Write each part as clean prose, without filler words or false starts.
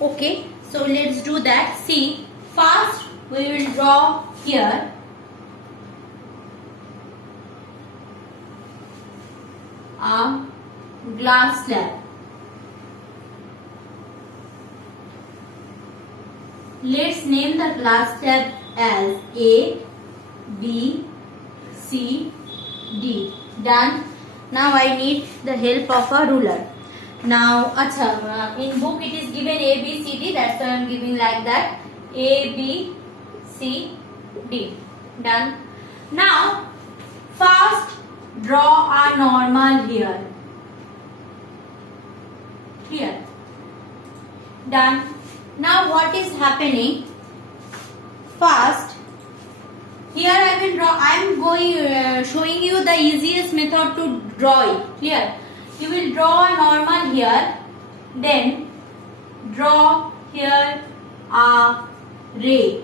Okay, so let's do that. See, first we will draw here a glass slab. Let's name the glass slab as A, B, C, D. Done. Now I need the help of a ruler. Now, in book it is given A, B, C, D. That's why I am giving like that. A, B, C, D. Done. Now, first draw a normal here. Here. Done. Now what is happening? First, here I will draw. I am showing you the easiest method to draw it. Clear? You will draw a normal here. Then draw here a ray.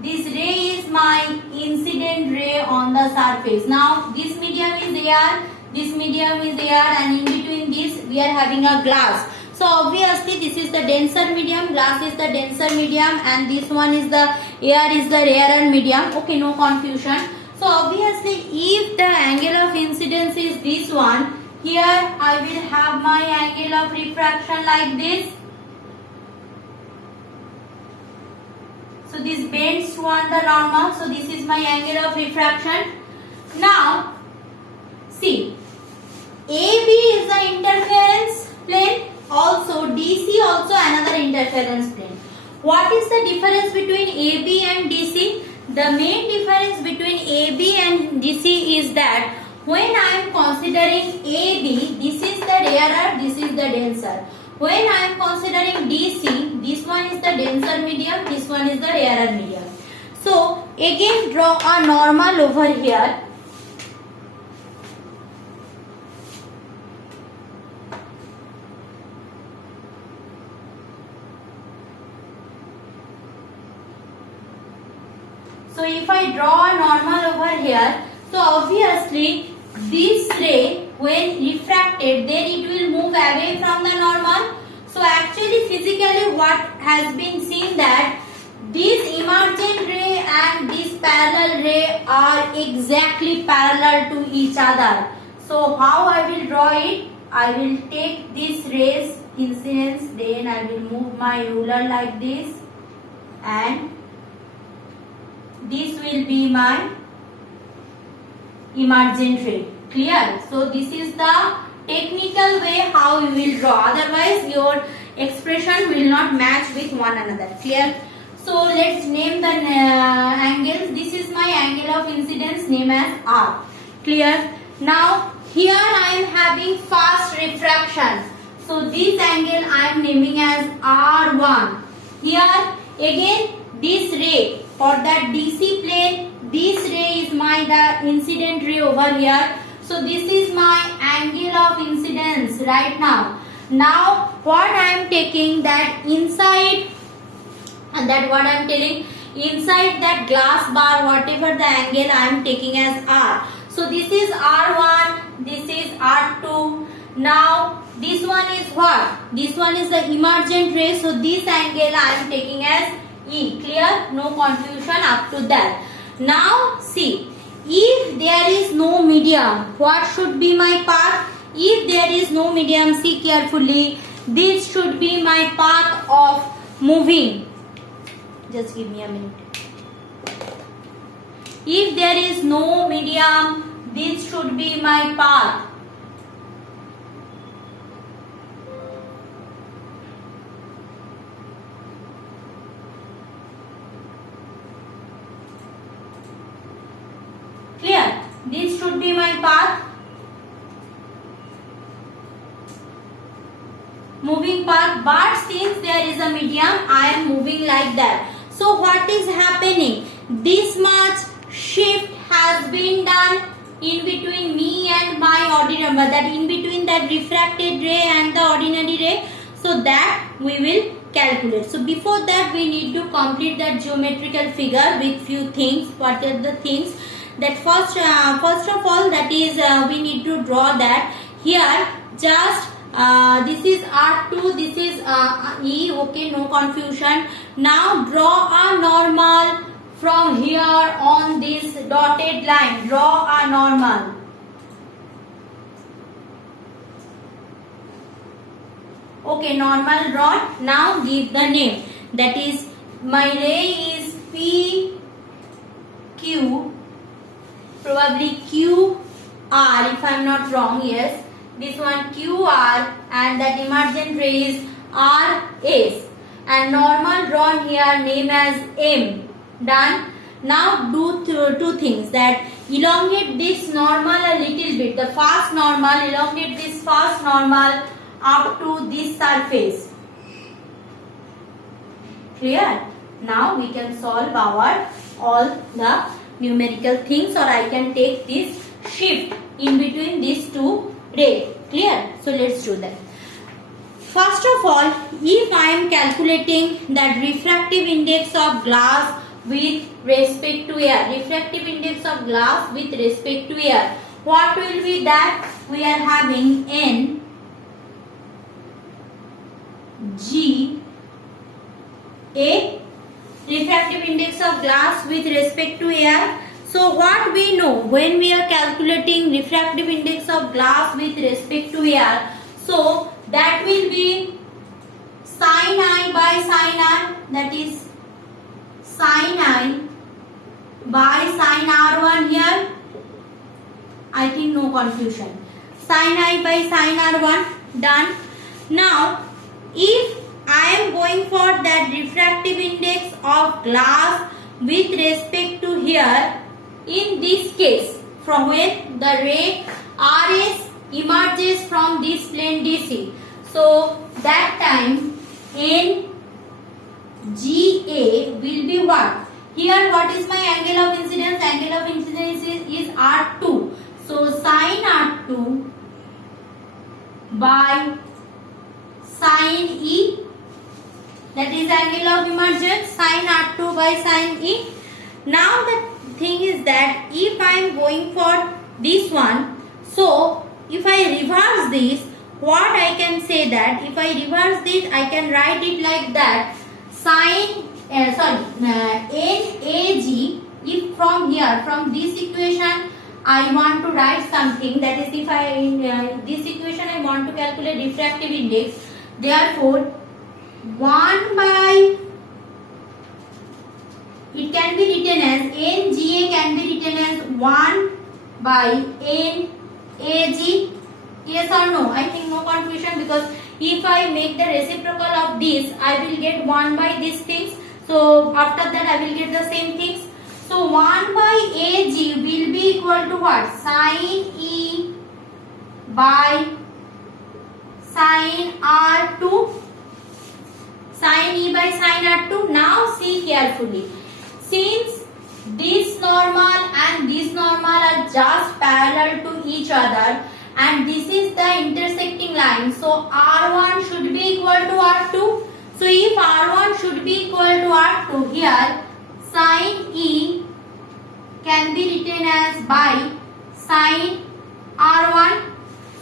This ray is my incident ray on the surface. Now this medium is air. This medium is air, and in between this we are having a glass. So obviously this is the denser medium, glass is the denser medium, and this one is the air is the rarer medium. Okay, no confusion. So obviously if the angle of incidence is this one, here I will have my angle of refraction like this. So this bends toward the normal. So this is my angle of refraction. Now see, AB is the interference plane. Also DC also another interference plane. What is the difference between AB and DC? The main difference between AB and DC is that when I am considering AB, this is the rarer, this is the denser. When I am considering DC, this one is the denser medium, this one is the rarer medium. So again draw a normal over here. So if I draw a normal over here, so obviously this ray when refracted, then it will move away from the normal. So actually physically what has been seen that this emergent ray and this parallel ray are exactly parallel to each other. So how I will draw it? I will take this ray's incidence, then I will move my ruler like this, and this will be my emergent ray. Clear? So this is the technical way how you will draw. Otherwise your expression will not match with one another. Clear? So let's name the angles. This is my angle of incidence, name as R. Clear? Now here I am having fast refraction. So this angle I am naming as R1. Here again this ray for that DC plane, this ray is the incident ray over here. So this is my angle of incidence right now. Now what I am taking that inside, and that what I am telling, inside that glass bar whatever the angle I am taking as R. So this is R1, this is R2. Now this one is what? This one is the emergent ray. So this angle I am taking as E. Clear? No confusion up to that. Now see, if there is no medium, what should be my path? If there is no medium, see carefully, this should be my path of moving. Just give me a minute. If there is no medium, this should be my path. Clear? This should be my path. Moving path, but since there is a medium, I am moving like that. So what is happening? This much shift has been done in between me and my ordinary, that in between that refracted ray and the ordinary ray. So that we will calculate. So before that we need to complete that geometrical figure with few things. What are the things? That first of all, that is we need to draw that here just This is R2, this is E. Okay, no confusion. Now draw a normal from here on this dotted line. Draw a normal. Okay, normal drawn. Now give the name. That is, my ray is P Q, probably Q R if I am not wrong. Yes, this one Q R, and that emergent ray is R S, and normal drawn here name as M. Done. Now do two things, that elongate this normal a little bit, the fast normal, elongate this fast normal up to this surface. Clear? Now we can solve our all the numerical things, or I can take this shift in between these two rays. Clear? So let's do that. First of all, if I am calculating that refractive index of glass with respect to air, refractive index of glass with respect to air, what will be that? We are having N G A, refractive index of glass with respect to air. So what we know when we are calculating refractive index of glass with respect to air, so that will be sin I by sin R, that is sin I by sin R1 here. I think no confusion. Sin I by sin R1. Done. Now if I am going for that refractive index of glass with respect to here, in this case, from when the ray RS emerges from this plane DC, so that time NGA will be what? Here what is my angle of incidence? Angle of incidence is R2. So sin R2 by sin E, that is angle of emergence, sin R2 by sin E. Now the thing is that if I am going for this one, so if I reverse this, what I can say that if I reverse this, I can write it like that, sin NAG. If from here, from this equation, I want to write something, that is, if I in this equation I want to calculate refractive index, therefore 1 by, it can be written as NGA, can be written as 1 by NAG. Yes or no? I think no confusion, because if I make the reciprocal of this, I will get 1 by these things. So after that I will get the same things. So 1 by AG will be equal to what? Sin E by sin R2. Sin E by sin R2. Now see carefully. Since this normal and this normal are just parallel to each other, and this is the intersecting line, so R1 should be equal to R2. So if R1 should be equal to R2, here sin E can be written as by sin R1.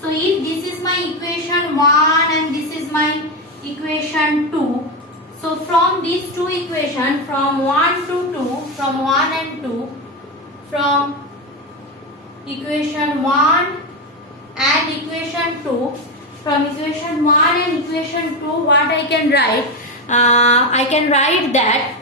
So if this is my equation 1 and this is my equation 2, so from these two equations, from 1 to 2, from 1 and 2, from equation 1 and equation 2, from equation 1 and equation 2, what I can write? I can write that